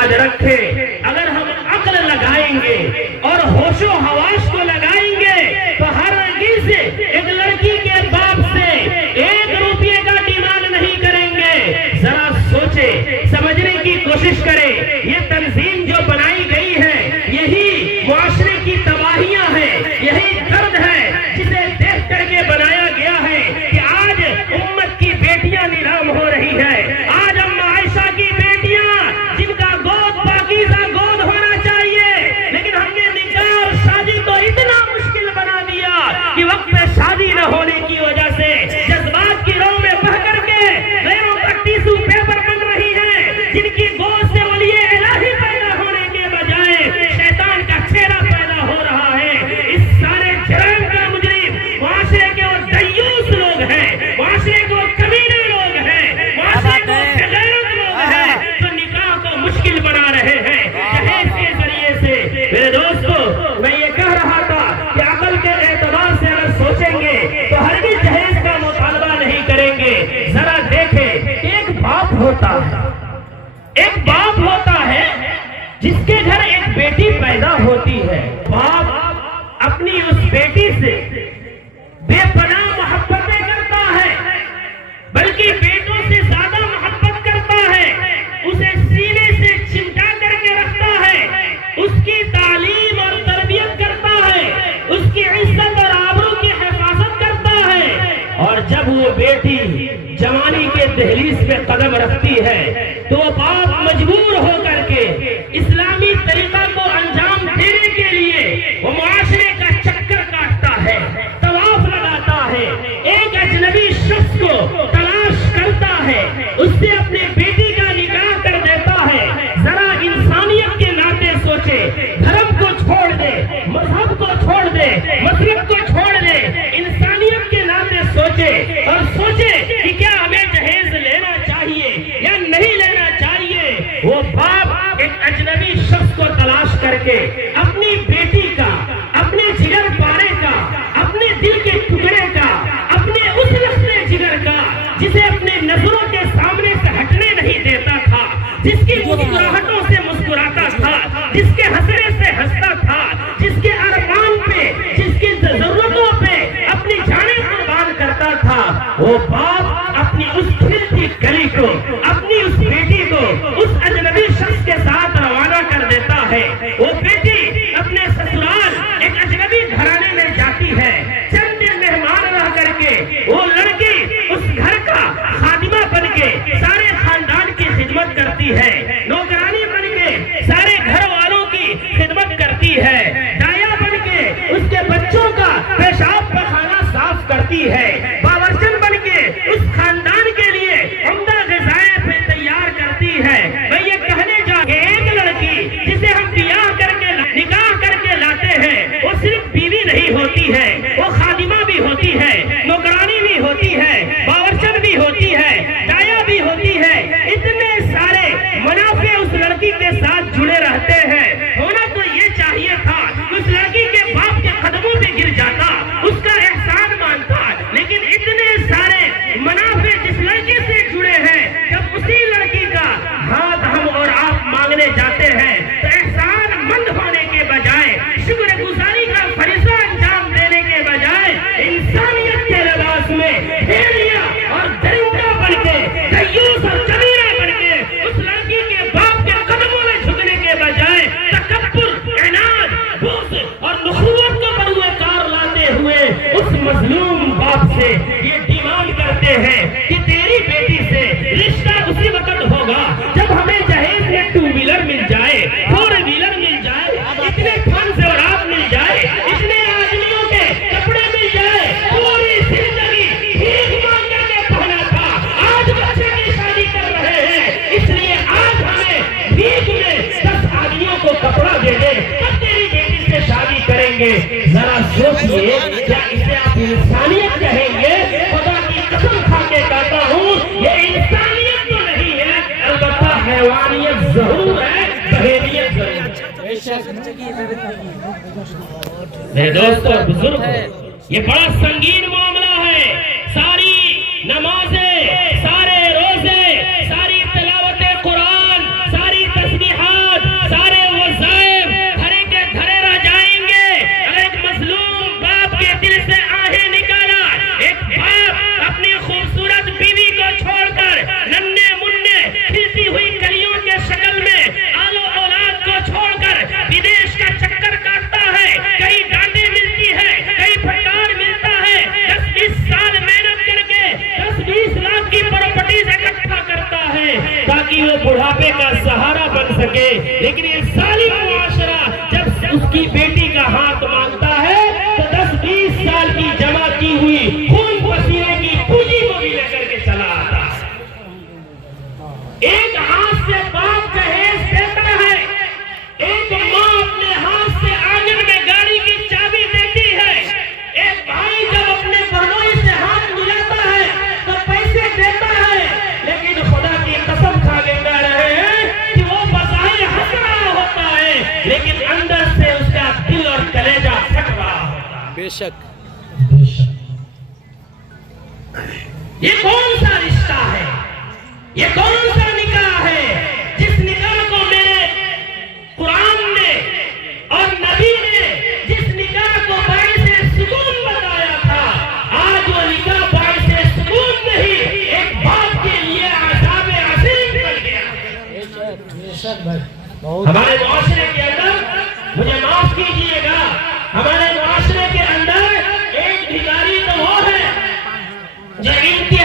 یاد رکھے اگر ہم عقل لگائیں گے اور ہوش و حواس کو لگائیں گے تو ہرگز ایک لڑکی کے باپ سے 1 روپے کا ڈیمانڈ نہیں کریں گے۔ ذرا سوچے، سمجھنے کی کوشش کرے، یہ تنظیم جو بنائی گئی ہے یہی معاشرے کی تباہیاں ہیں، یہی درد ہے جسے دیکھ کر کے بنایا گیا ہے کہ آج امت کی بیٹیاں نیلام ہو رہی ہے۔ آج اما عائشہ کی بیٹیاں جن کا گود پاکیزہ گود ہونا چاہیے، لیکن ہم نے نکاح اور شادی کو اتنا مشکل بنا دیا کہ وقت میں شادی نہ ہونے کی وجہ سے جذبات کی رو میں بہہ کر کے غیروں کا ٹیشو پیپر بن رہی ہے، جن کی گود سے ولی الہی پیدا ہونے کے بجائے شیطان کا چہرہ پیدا ہو رہا ہے۔ اس سارے جرائم کا مجرم معاشرے کے وہ دیوس لوگ ہیں، معاشرے کے وہ کمینے لوگ ہیں، معاشرے کے وہ بغیرت لوگ ہیں جو نکاح کو مشکل بنا رہے ہیں جہیز کے ذریعے سے۔ میرے دوستو، میں یہ کہہ رہا تھا کہ عقل کے اعتبار سے اگر سوچیں گے تو ہرگز جہیز کا مطالبہ نہیں کریں گے۔ ذرا دیکھیں، ایک باپ ہوتا ہے جس کے گھر ایک بیٹی پیدا ہوتی ہے، باپ اپنی اس بیٹی سے بے پناہ محبتیں کرتا ہے، بلکہ بیٹوں سے زیادہ محبت کرتا ہے، اسے سینے سے چمٹا کر کے رکھتا ہے، اس کی تعلیم اور تربیت کرتا ہے، اس کی عزت اور آبرو کی حفاظت کرتا ہے۔ اور جب وہ بیٹی جوانی کے دہلیز پہ قدم رکھتی ہے تو وہ باپ مجبور ہو کر کے اسلامی طریقہ کو انجام دینے کے لیے وہ معاشرے کا چکر کاٹتا ہے، طواف لگاتا ہے، ایک اجنبی شخص کو تلاش کرتا ہے، اس سے اپنے بیٹی کا نکاح کر دیتا ہے۔ ذرا انسانیت کے ناطے سوچے، دھرم کو چھوڑ دے، مذہب کو چھوڑ دے، مسلک کو چھوڑ دے، انسانیت کے ناطے سوچے اور سوچے کہ کیا ہمیں جہیز لینا چاہیے یا نہیں لینا چاہیے۔ وہ باپ ایک اجنبی شخص کو تلاش کر کے اپنی بیٹی کا، اپنے جگر پارے کا، اپنے دل کے ٹکڑے کا، اپنے اس لختے جگر کا جسے اپنے نظروں کے سامنے سے ہٹنے نہیں دیتا تھا، جس کی مسکراہٹوں سے مسکراتا تھا، جس کے ہنسنے سے ہنستا تھا، جس کے ارمان پہ، جس کی ضرورتوں پہ اپنی جانیں قربان کرتا تھا، وہ باپ اپنی اس کھلتی کلی کو، اپنی اس بیٹی کو اس اجنبی شخص کے ساتھ روانہ کر دیتا ہے۔ وہ بیٹی اپنے سسرال ایک اجنبی گھرانے میں جاتی ہے، چند دن مہمان رہ کر کے وہ لڑکی اس گھر کا خادمہ بن کے سارے خاندان کی خدمت کرتی ہے، نوکرانی بن کے سارے گھر والوں کی خدمت کرتی ہے، دایا بن کے اس کے بچوں کا پیشاب پخانہ صاف کرتی ہے، باورچن بن کے اس خاندان کے لیے عمدہ غذائیں تیار کرتی ہے۔ میں یہ کہنے جا کہ ایک لڑکی جسے ہم بیاہ کر کے نکاح کر کے لاتے ہیں وہ صرف بیوی نہیں ہوتی ہے، وہ خادمہ بھی ہوتی ہے، نوکرانی بھی ہوتی ہے، باورچن بھی ہوتی ہے، دایا بھی ہوتی ہے۔ اتنے سارے منافع اس لڑکی کے ساتھ جڑے رہتے ہیں۔ ہونا تو یہ چاہیے تھا اس لڑکی کے باپ کے قدموں پہ گر جاتا، اس کا احسان مانتا، لیکن اتنے سارے منافع جس لڑکی سے جڑے ہیں، جب اسی لڑکی کا ہاتھ ہم اور آپ مانگنے جاتے ہیں تو احسان مند ہونے کے بجائے، شکر گزاری کا فریضہ انجام دینے کے بجائے، انسانیت کے لباس میں بھیڑیا اور درندہ بن کے، دیوس اور کمینہ بن کے اس لڑکی کے باپ کے قدموں میں جھکنے کے بجائے تکبر، عناد، بغض اور نخوت کو بروئے کار لاتے ہوئے اس مظلوم باپ سے یہ ڈیمانڈ کرتے ہیں کہ تیری بیٹی سے رشتہ اسی وقت ہوگا جب ہمیں جہیز میں 2 ویلر مل جائے، 4 ویلر مل جائے، اتنے کھان سے اور آپ مل جائے، اتنے آدمیوں کے کپڑے مل جائے۔ پوری زندگی بھیک مانگ کر کے پہنا تھا، آج بچے کی شادی کر رہے ہیں، اس لیے آج ہمیں بھیک میں 10 آدمیوں کو کپڑا دے دے تب تیری بیٹی سے شادی کریں گے۔ ذرا سوچئے، کیا اسے آپ انسانیت کہیں گے؟ خدا کی قسم کھا کے کہتا ہوں یہ انسانیت تو نہیں ہے، البتہ حیوانیت ضرور ہے، بہیمیت ضرور ہے۔ میرے دوستو اور بزرگ، یہ بڑا سنگین معاملہ ہے۔ ساری نمازیں، سارے روزے، ساری تلاوت قرآن، ساری تسبیحات سکے، لیکن یہ ظالم معاشرہ جب اس کی بیٹی کا ہاتھ مانگتا ہے تو 10-20 سال کی جمع کی ہوئی خون پسینے کی پونجی کو بھی لے کر کے چلا آتا ہے۔ ایک ہاتھ سے باپ جہیز دیتا ہے، ایک ماں اپنے ہاتھ سے آنگن میں گاڑی کی چابی دیتی ہے، ایک بھائی جب اپنے بہنوئی سے ہاتھ ملاتا ہے تو پیسے دیتا ہے، لیکن خدا کی قسم کھا کے کہہ رہے ہیں کہ وہ بظاہر ہنس رہا ہوتا ہے لیکن اندر سے اس کا دل اور کلیجہ پھٹ رہا ہوتا ہے۔ بے شک یہ کون سا رشتہ ہے؟ یہ کون سا نکاح ہے جس نکاح کو میرے قرآن نے اور نبی نے جس نکاح کو باعث سکون بتایا تھا، آج وہ نکاح باعث سکون نہیں، ایک باپ کے لیے عذاب عظیم بن گیا۔ ہمارے معاشرے کے اندر، مجھے معاف کیجئے گا، ہمارے معاشرے کے اندر ایک بھکاری تو وہ ہے جو ان کی